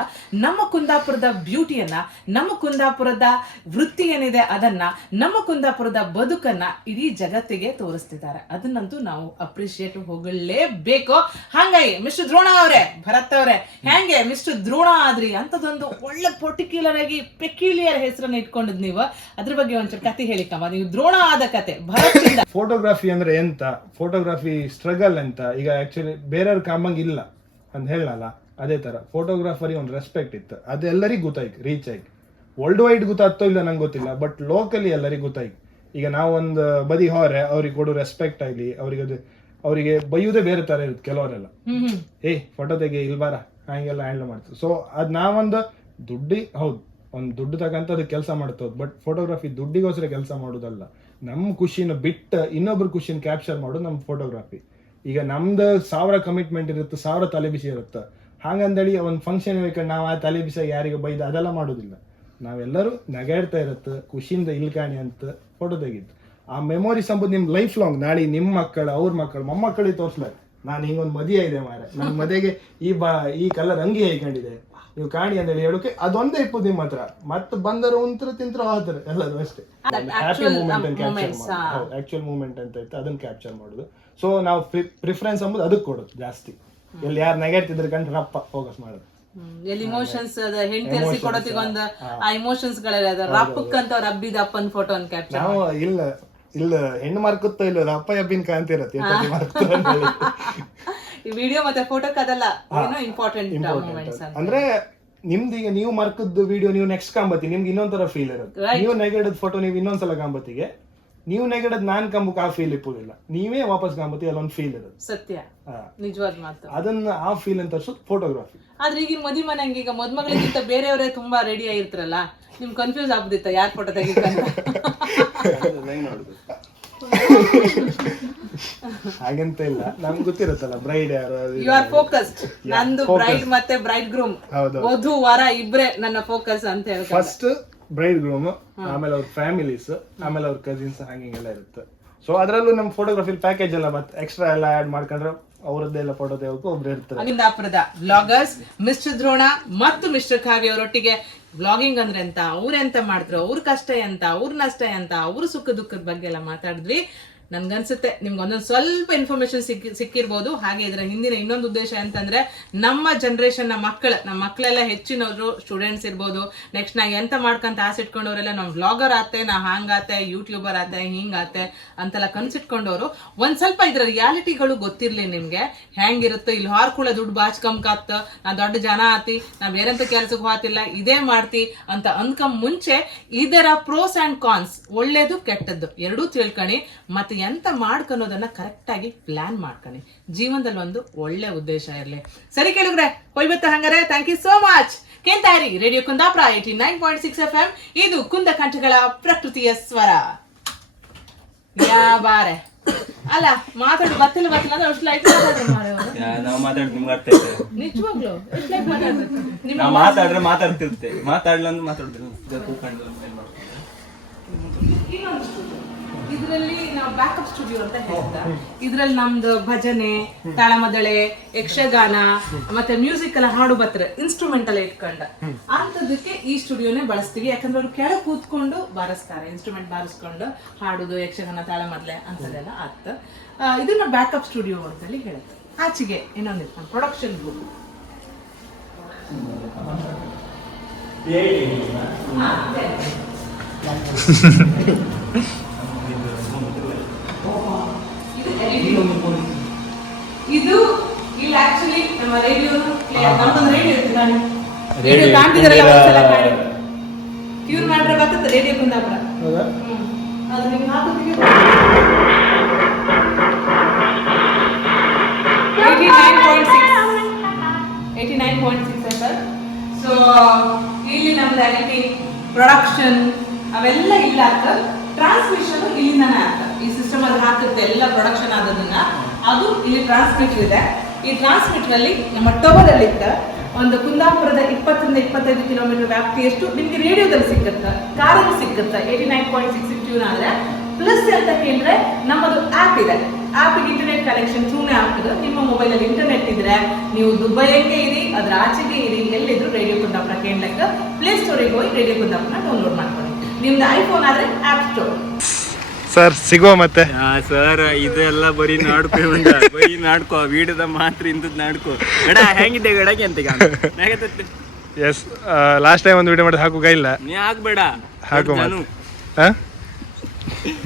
ನಮ್ಮ ಕುಂದಾಪುರದ ಬ್ಯೂಟಿಯನ್ನ, ನಮ್ಮ ಕುಂದಾಪುರದ ವೃತ್ತಿ ಏನಿದೆ ಅದನ್ನ, ನಮ್ಮ ಕುಂದಾಪುರದ ಬದುಕನ್ನ ಇಡೀ ಜಗತ್ತಿಗೆ ತೋರಿಸ್ತಿದ್ದಾರೆ. ಅದನ್ನಂತೂ ನಾವು ಅಪ್ರಿಶಿಯೇಟ್ ಹೋಗಲೇಬೇಕು. ಹಾಗಾಗಿ ಮಿಸ್ಟರ್ ದ್ರೋಣ ಅವರೇ, ಭರತ್ ಅವರೇ, ಹೆಂಗೆ ಮಿಸ್ಟರ್ ದ್ರೋಣ ಆದ್ರಿ? ಅಂತದೊಂದು ಒಳ್ಳೆ ಪರ್ಟಿಕ್ಯುಲರ್ ಆಗಿ ಪೆಕ್ಯುಲಿಯರ್ ಹೆಸರನ್ನ ಇಟ್ಕೊಂಡಿದ್ ನೀವು. ಅದ್ರ ಬಗ್ಗೆ ಒಂಚೂರು ಕತೆ ಹೇಳಿಕಮ್ಮ. ನೀವು ದ್ರೋಣ ಆದ ಕತೆ ಭರತ್. ಫೋಟೋಗ್ರಫಿ ಅಂದ್ರೆ ಎಂತ, ಫೋಟೋಗ್ರಫಿ ಸ್ಟ್ರಗಲ್ ಅಂತ. ಈಗ ಆಕ್ಚುಲಿ ಬೇರೆಯವ್ರ ಕಾಮಂಗ್ ಇಲ್ಲ ಅಂತ ಹೇಳಲ್ಲ, ಅದೇ ತರ ಫೋಟೋಗ್ರಾಫರಿ ಒಂದು ರೆಸ್ಪೆಕ್ಟ್ ಇತ್ತು. ಅದು ಎಲ್ಲರಿಗೂ ಗೊತ್ತಾಯ್ತು, ರೀಚ್ ಆಯ್ತು. ವರ್ಲ್ಡ್ ವೈಡ್ ಗೊತ್ತಾಗ್ತೋ ಇಲ್ಲ ನಂಗೆ ಗೊತ್ತಿಲ್ಲ, ಬಟ್ ಲೋಕಲಿ ಎಲ್ಲರಿಗೂ ಗೊತ್ತಾಯ್ತು. ಈಗ ನಾವೊಂದು ಬದಿ ಹೋರೆ ಅವ್ರಿಗೆ ಕೊಡೋ ರೆಸ್ಪೆಕ್ಟ್ ಆಗಲಿ, ಅವರಿಗೆ ಬೈಯುವುದೇ ಬೇರೆ ತರ ಇರುತ್ತೆ. ಕೆಲವರೆಲ್ಲ ಫೋಟೋ ತೆಗಿ ಇಲ್ಬಾರ ಹಂಗೆಲ್ಲ ಹ್ಯಾಂಡಲ್ ಮಾಡ್ತೀವಿ. ಸೊ ಅದ್ ನಾವೊಂದು ಹೌದು ಒಂದು ದುಡ್ಡು ತಗಂತ ಅದಕ್ಕೆ ಕೆಲಸ ಮಾಡ್ತೋದು. ಬಟ್ ಫೋಟೋಗ್ರಫಿ ದುಡ್ಡಿಗೋಸ್ಕರ ಕೆಲಸ ಮಾಡೋದಲ್ಲ, ನಮ್ಮ ಖುಷಿನ ಬಿಟ್ಟು ಇನ್ನೊಬ್ರ ಖುಷಿನ ಕ್ಯಾಪ್ಚರ್ ಮಾಡೋದು ನಮ್ಮ ಫೋಟೋಗ್ರಫಿ. ಈಗ ನಮ್ದು 1000 ಕಮಿಟ್ಮೆಂಟ್ ಇರುತ್ತೆ, 1000 ತಲೆ ಬಿಸಿ ಇರುತ್ತೆ. ಹಾಗಂದೇಳಿ ಒಂದು ಫಂಕ್ಷನ್ ಬೇಕಾದ್ರೆ ನಾವು ಆ ತಲೆ ಬಿಸಿ ಯಾರಿಗೆ ಬೈದ ಅದೆಲ್ಲ ಮಾಡೋದಿಲ್ಲ. ನಾವೆಲ್ಲರೂ ನಗಾಡ್ತಾ ಇರುತ್ತೆ, ಖುಷಿಯಿಂದ ಇಲ್ಕಾಣಿ ಅಂತ ಫೋಟೋ ತೆಗಿದ್ದು. ಆ ಮೆಮೊರೀಸ್ ಅಂಬುದು ನಿಮ್ ಲೈಫ್ ಲಾಂಗ್. ನಾಳೆ ನಿಮ್ಮ ಮಕ್ಕಳು, ಅವ್ರ ಮಕ್ಕಳು, ಮೊಮ್ಮಕ್ಕಳಿಗೆ ತೋರಿಸ್ಲಾರ ನಾನು ಹಿಂಗೊಂದು ಮದುವೆ ಇದೆ ಮಾರೆ, ನನ್ನ ಮದುವೆಗೆ ಈ ಕಲರ್ ಅಂಗಿ ಹೇಕೊಂಡಿದೆ ನೀವು ಕಾಣಿ ಅಂತ ಹೇಳಿ ಹೇಳೋಕೆ ಅದೊಂದೇ ಇಪ್ಪದು ನಿಮ್ಮ ಹತ್ರ. ಮತ್ತೆ ಬಂದರು ತಿಂತರ ಹೋಗ್ತಾರೆ ಎಲ್ಲರೂ ಅಷ್ಟೇ. ಹ್ಯಾಪಿ ಮೂಮೆಂಟ್ ಅಂತ ಕ್ಯಾಪ್ಚರ್ ಮಾಡೋದು, ಆಕ್ಚುಯಲ್ ಮೂಮೆಂಟ್ ಅಂತ ಇತ್ತು ಅದನ್ನ ಕ್ಯಾಪ್ಚರ್ ಮಾಡೋದು. ಸೊ ನಾವು ಪ್ರಿಫರೆನ್ಸ್ ಅಂಬುದು ಅದಕ್ಕೆ ಕೊಡೋದು ಜಾಸ್ತಿ. ಎಲ್ಲಿ ಯಾರು ನೆಗೆಟಿದ್ರೆ ಕಂಡ್ರೆ ರಪ್ಪ ಫೋಕಸ್ ಮಾಡೋದು. ಎಲ್ಲಿ ಇಮೋಷನ್ಸ್ ಹೆಂಡತಿ ಕೊಡೋತಿಗೆ ಒಂದು ಆ ಇಮೋಷನ್ಸ್ ಗಳ ರಪ್ಪಕ್ ಅಂತ ಅವ್ರ ಅಬ್ಬಿದ ಅಪ್ಪನ ಫೋಟೋ ಅನ್ನು ಕ್ಯಾಪ್ಚರ್. ನಾವು ಇಲ್ಲ ಹೆಣ್ಣು ಮಾರ್ಕುತ್ತೋ ಇಲ್ಲ ಅಪ್ಪ ಅಬ್ಬಿನ ಕಾಂತಿರತ್ತೆ ಈ ವಿಡಿಯೋ ಮತ್ತೆ ಫೋಟೋಕ್ ಅದೆಲ್ಲ ಏನೋ ಇಂಪಾರ್ಟೆಂಟ್ ಮೂಮೆಂಟ್ಸ್ ಅಂದ್ರೆ ನಿಮ್ದು. ಈಗ ನೀವು ಮರ್ಕದ್ದು ವಿಡಿಯೋ ನೀವು ನೆಕ್ಸ್ಟ್ ಕಾಂಬತ್ತಿ ನಿಮ್ಗೆ ಇನ್ನೊಂಥರ ಫೀಲ್ ಇರುತ್ತೆ. ನೀವು ನೆಗೆಡದ್ ಫೋಟೋ ನೀವು ಇನ್ನೊಂದ್ಸಲ ಕಾಂಬತ್ತಿಗೆ, ನೀವು ನೆಗೆಡದ್ ನಾನ್ ಕಂಬಕ್ ಆ ಫೀಲ್ ಇಪ್ಪುದಿಲ್ಲ, ನೀವೇ ವಾಪಸ್ ಕಾಂಬತ್ತಿ ಅಲ್ಲೊಂದು ಫೀಲ್ ಇರುತ್ತೆ. ಸತ್ಯ, ನಿಜವಾದ ಮಾತು. ಅದನ್ನ ಆ ಫೀಲ್ ಅಂತ ಫೋಟೋಗ್ರಫಿ. ಆದ್ರೆ ಈಗಿನ ಮದುವೆ ಮನೆಗೆ ಈಗ ಮದ್ಮಗಳಿಗಿಂತ ಬೇರೆಯವರೇ ತುಂಬಾ ರೆಡಿ ಆಗಿರ್ತಾರಲ್ಲ, ನಿಮ್ ಕನ್ಫ್ಯೂಸ್ ಆಗ್ಬಿಟ್ಟಿತ್ತ ಯಾರ್ ಫೋಟೋ ತೆಗಿತಾನೆ ಹಾಗಂತ ಇಲ್ಲ, ನಮ್ಗೆ ಗೊತ್ತಿರುತ್ತಲ್ಲ ಬ್ರೈಡ್ ಯಾರು. You are focused. ನಂದು ಬ್ರೈಡ್ ಮತ್ತೆ ಬ್ರೈಡ್ ಗ್ರೂಮ್, ವಧು ವರ ಇಬ್ರೆ ನನ್ನ ಫೋಕಸ್ ಅಂತ ಹೇಳ್ತಾರೆ. ಫಸ್ಟ್ ಬ್ರೈಡ್ ಗ್ರೂಮ್, ಆಮೇಲೆ ಅವ್ರ ಫ್ಯಾಮಿಲೀಸ್, ಆಮೇಲೆ ಅವ್ರ ಕಸಿನ್ಸ್, ಹಂಗೆಲ್ಲ ಇರುತ್ತೆ. ಸೊ ಅದರಲ್ಲೂ ನಮ್ಮ ಫೋಟೋಗ್ರಫಿ ಪ್ಯಾಕೇಜ್ ಎಲ್ಲ ಮತ್ತೆ ಎಕ್ಸ್ಟ್ರಾ ಎಲ್ಲ ಆಡ್ ಮಾಡ್ಕೊಂಡ್ರೆ ಅವರದ್ದೆಲ್ಲ ಫೋಟೋ ತೆಗೋಕೆ ಒಬ್ರು ಇರ್ತಾರೆ. ಕುಂದಾಪುರದ ಬ್ಲಾಗರ್ಸ್ ಮಿಸ್ಟರ್ ದ್ರೋಣ ಮತ್ತು ಮಿಸ್ಟರ್ ಕಾವ್ಯ ಅವರೊಟ್ಟಿಗೆ ಬ್ಲಾಗಿಂಗ್ ಅಂದ್ರೆ ಎಂತ, ಅವ್ರೆಂತ ಮಾಡಿದ್ರು, ಅವ್ರ ಕಷ್ಟ ಎಂತ, ಅವ್ರ ನಷ್ಟ ಎಂತ, ಅವ್ರ ಸುಖ ದುಃಖದ ಬಗ್ಗೆ ಎಲ್ಲ ಮಾತಾಡಿದ್ವಿ. ನನ್ಗನ್ಸುತ್ತೆ ನಿಮ್ಗೆ ಒಂದೊಂದು ಸ್ವಲ್ಪ ಇನ್ಫಾರ್ಮೇಶನ್ ಸಿಕ್ಕಿರ್ಬೋದು. ಹಾಗೆ ಇದರ ಹಿಂದಿನ ಇನ್ನೊಂದು ಉದ್ದೇಶ ಅಂತಂದ್ರೆ ನಮ್ಮ ಜನರೇಷನ್ ನಮ್ಮ ಮಕ್ಕಳೆಲ್ಲ ಹೆಚ್ಚಿನವರು ಸ್ಟೂಡೆಂಟ್ಸ್ ಇರ್ಬೋದು, ನೆಕ್ಸ್ಟ್ ನಾ ಎಂತ ಮಾಡ್ಕೊಂತ ಆಸೆ ಇಟ್ಕೊಂಡವ್ರೆಲ್ಲ ನಾವು ವ್ಲಾಗರ್ ಆತೆ, ನಾ ಹಾಂಗಾತೆ, ಯೂಟ್ಯೂಬರ್ ಆತೆ, ಹಿಂಗಾತೆ ಅಂತೆಲ್ಲ ಕನ್ಸಿಟ್ಕೊಂಡವ್ರು ಒಂದ್ ಸ್ವಲ್ಪ ಇದ್ರ ರಿಯಾಲಿಟಿಗಳು ಗೊತ್ತಿರ್ಲಿ ನಿಮ್ಗೆ, ಹೆಂಗಿರುತ್ತೆ ಇಲ್ಲಿ ಹಾರ್ಕುಳ ದುಡ್ಡು ಬಾಚ್ಕಂಕಾತ್, ನಾ ದೊಡ್ಡ ಜನ ಆತಿ, ನಾ ಬೇರೆಂತ ಕೆಲ್ಸಕ್ಕೆ ಹೋತಿಲ್ಲ, ಇದೇ ಮಾಡ್ತಿ ಅಂತ ಅಂದ್ಕೊಂಡ್ ಮುಂಚೆ ಇದರ ಪ್ರೋಸ್ ಅಂಡ್ ಕಾನ್ಸ್, ಒಳ್ಳೇದು ಕೆಟ್ಟದ್ದು ಎರಡೂ ತಿಳ್ಕಣಿ, ಮತ್ತೆ ಎಂತ ಮಾಡ್ಕೊಳೋದನ್ನ ಕರೆಕ್ಟ್ ಆಗಿ ಪ್ಲಾನ್ ಮಾಡ್ಕಣಿ. ಜೀವನದಲ್ಲಿ ಒಂದು ಒಳ್ಳೆ ಉದ್ದೇಶ ಇರಲಿ. ಸರಿ ಕೇಳಿದ್ರೆ ಹೋಯ್ಬತ್ತ ಹಂಗಾರೆ. Thank you so much. ಕೇಳ್ತಾರಿ ರೇಡಿಯೋ ಕುಂದಾಪುರ 89.6 FM. ಇದು ಕುಂದ ಕಂಠಗಳ ಪ್ರಕೃತಿಯ ಸ್ವರ. ಯಾ ಬಾರೆ ಅಲ್ಲ ಮಾತಾಡು ಗೊತ್ತಿಲ್ಲ ಅಂದ್ರೆ ಅಷ್ಟು ಲೈಕ್ ನಾವು ಮಾತಾಡಿದ್ರೆ ನಿಮ್ಗೆ ಅರ್ಥ ಆಯ್ತು. ನಿಜವಾಗ್ಲು ಎಷ್ಟು ಲೈಕ್ ಮಾತಾಡ್ತಾರೆ. ನಾವು ಮಾತಾಡಿದ್ರೆ ಮಾತಾಡ್ತಿರ್ತೆ, ಮಾತಾಡ್ಲ ಅಂದ್ರೆ ಮಾತಾಡ್ತಿರ್ತೆ. ಇದರಲ್ಲಿ ನಾವು ಬ್ಯಾಕಪ್ ಸ್ಟುಡಿಯೋ ಅಂತ ಹೇಳ್ತಾ, ಇದ್ರಲ್ಲಿ ನಮ್ದು ಭಜನೆ, ತಾಳಮದಳೆ, ಯಕ್ಷಗಾನ ಮತ್ತೆ ಮ್ಯೂಸಿಕ್ ಎಲ್ಲ ಹಾಡು ಬರ್ತಾರೆ ಇನ್ಸ್ಟ್ರೂಮೆಂಟ್ ಎಲ್ಲ ಇಟ್ಕೊಂಡ ಅಂತದಕ್ಕೆ ಈ ಸ್ಟುಡಿಯೋನೇ ಬಳಸ್ತೀವಿ. ಯಾಕಂದ್ರೆ ಅವ್ರು ಕೆಳ ಕೂತ್ಕೊಂಡು ಬಾರಿಸ್ತಾರೆ, ಇನ್ಸ್ಟ್ರೂಮೆಂಟ್ ಬಾರಿಸ್ಕೊಂಡು ಹಾಡುದು, ಯಕ್ಷಗಾನ, ತಾಳಮದಳೆ ಅಂತದೆಲ್ಲ ಆಗ್ತ. ಇದನ್ನ ಬ್ಯಾಕಪ್ ಸ್ಟುಡಿಯೋ ಅಂತೇಳಿ ಹೇಳುತ್ತೆ. ಆಚೆಗೆ ಇನ್ನೊಂದಿತ್ತು ಪ್ರೊಡಕ್ಷನ್ ಗ್ರೂಪ್. ಇದು ಇಲ್ಲಿ ಆಕ್ಚುಲಿ ನಮ್ಮ ರೇಡಿಯೋ ನಮ್ದೊಂದು ರೇಡಿಯೋ ಇತ್ತು, ನಾನು ರೇಡಿಯೋ ಕಾಣ್ತಿದಾರಲ್ಲ ಒಂದ್ಸಲ ಕಾಣಿ ಟ್ಯೂನ್ ಮಾಡ್ರೆ ಬರ್ತದೆ ರೇಡಿಯೋ ಕುಂದಾಪುರ. ಅದು ನಿಮ್ಗೆ ಹಾಕೋದಿಗೆ 89.6 ಸರ್. ಸೊ ಇಲ್ಲಿ ನಮ್ದು ಎಡಿಟಿಂಗ್, ಪ್ರೊಡಕ್ಷನ್ ಅವೆಲ್ಲ ಇಲ್ಲ ಆಗ್ತದೆ. ಟ್ರಾನ್ಸ್ಮಿಷನ್ ಇಲ್ಲಿಂದಾನೆ ಆಗ್ತದೆ. ಈ ಸಿಸ್ಟಮ್ ಅಲ್ಲಿ ಹಾಕುತ್ತೆ ಎಲ್ಲ ಪ್ರೊಡಕ್ಷನ್ ಆದದನ್ನ, ಅದು ಇಲ್ಲಿ ಟ್ರಾನ್ಸ್ಮಿಟರ್ ಇದೆ. ಈ ಟ್ರಾನ್ಸ್ಮಿಟರ್ ಅಲ್ಲಿ ನಮ್ಮ ಟವರಲ್ಲಿದ್ದ ಒಂದು ಕುಂದಾಪುರದ 20 ರಿಂದ 25 ಕಿಲೋಮೀಟರ್ ವ್ಯಾಪ್ತಿಯಷ್ಟು ನಿಮ್ಗೆ ರೇಡಿಯೋದಲ್ಲಿ ಸಿಕ್ಕುತ್ತೆ, ಕಾರಲ್ಲಿ ಸಿಕ್ಕುತ್ತೆ. 89.6 ಟ್ಯೂನ್ ಆದ್ರೆ ಪ್ಲಸ್ ಅಂತ ಹೇಳಿದ್ರೆ ನಮ್ಮದು ಆ್ಯಪ್ ಇದೆ. ಆ್ಯಪಿಗೆ ಇಂಟರ್ನೆಟ್ ಕನೆಕ್ಷನ್ ಥ್ರೂನೇ ಆಗ್ತದೆ. ನಿಮ್ಮ ಮೊಬೈಲಲ್ಲಿ ಇಂಟರ್ನೆಟ್ ಇದ್ರೆ ನೀವು ದುಬೈಗೆ ಇರಿ, ಅದ್ರ ಆಚೆಗೆ ಇರಿ, ಎಲ್ಲಿದ್ರು ರೇಡಿಯೋ ಕುಂದಾಪುರ ಕೇಳಕ್ಕೆ ಪ್ಲೇ ಸ್ಟೋರಿಗೆ ಹೋಗಿ ರೇಡಿಯೋ ಕುಂದಾಪುರ ಡೌನ್ಲೋಡ್ ಮಾಡ್ಕೊಳ್ಳಿ. ನಿಮ್ದು ಐಫೋನ್ ಆದ್ರೆ ಆ್ಯಪ್ ಸ್ಟೋರ್. ಸರ್ ಸಿಗುವ ಮತ್ತೆ. ಸರ್ ಇದೆಲ್ಲ ಬರೀ ನಾಡ್ಕೋ ವಿಡಿಯೋದ ಮಾತ್ರ ಇಂಥದ್ದು ನಾಡ್ಕೋ ಗಡ ಹೆಂಗಿದೆ ಗಡಗೆ ಅಂತ ಎಸ್ ಲಾಸ್ಟ್ ಟೈಮ್ ಒಂದು ವಿಡಿಯೋ ಮಾಡಿ ಹಾಕುಗ ಇಲ್ಲ, ನೀ ಹಾಕ್ಬೇಡ, ಹಾಕು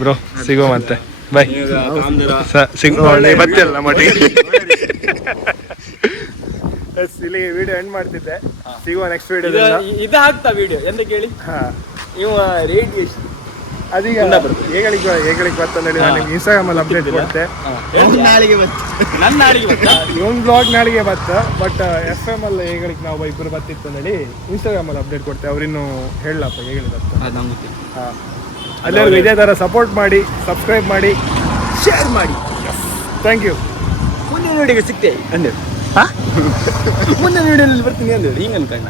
ಬ್ರೋ. ಸಿಗುವ ಮತ್ತೆ, ಬಾಯ್. ಬತ್ತಿಲ್ಲ ಮಟ್ಟಿಗೆ ಇಲ್ಲಿಗೆ ವಿಡಿಯೋ ಎಂಡ್ ಮಾಡ್ತಿದ್ದೆ. ಸಿಗುವ ನೆಕ್ಸ್ಟ್ ವಿಡಿಯೋ. ಇದು ಹಾಕ್ತಾ ವಿಡಿಯೋ ಎಂತ ಕೇಳಿ, ಇವ ರೇಡಿಯೇಷನ್ ಅದೀಗ ಹೇಗಳಿಗೆ ಬರ್ತಂದೇಳಿ ನಾನು ನಿಮ್ಗೆ ಇನ್ಸ್ಟಾಗ್ರಾಮ್ ಅಲ್ಲಿ ಅಪ್ಡೇಟ್ ಕೊಡ್ತೆ. ಇವನ್ ಬ್ಲಾಗ್ ನಾಳೆಗೆ ಬತ್ತ, ಬಟ್ FM ಅಲ್ಲಿ ಹೇಗಳಿಗೆ ನಾವು ಇಬ್ಬರು ಬತ್ತಿತ್ತು ಅಂದೇಳಿ ಇನ್ಸ್ಟಾಗ್ರಾಮ್ ಅಲ್ಲಿ ಅಪ್ಡೇಟ್ ಕೊಡ್ತೆ. ಅವ್ರಿನ್ನೂ ಹೇಳಪ್ಪ ಹೇಳಿ ಬತ್ತ. ಹಾಂ, ಅಲ್ಲಿವರೆಗೂ ಇದೇ ಥರ ಸಪೋರ್ಟ್ ಮಾಡಿ, ಸಬ್ಸ್ಕ್ರೈಬ್ ಮಾಡಿ, ಶೇರ್ ಮಾಡಿ. Thank you. ಮುಂದಿನ ವಿಡಿಯೋಗೆ ಸಿಗ್ತೇವೆ ಅಂದ್ರೆ ಮುಂದಿನ ವಿಡಿಯೋದಲ್ಲಿ ಬರ್ತೀನಿ ಅಂದ್ರೆ ಹಿಂಗೆ ಅನ್ಕೊಂಡ.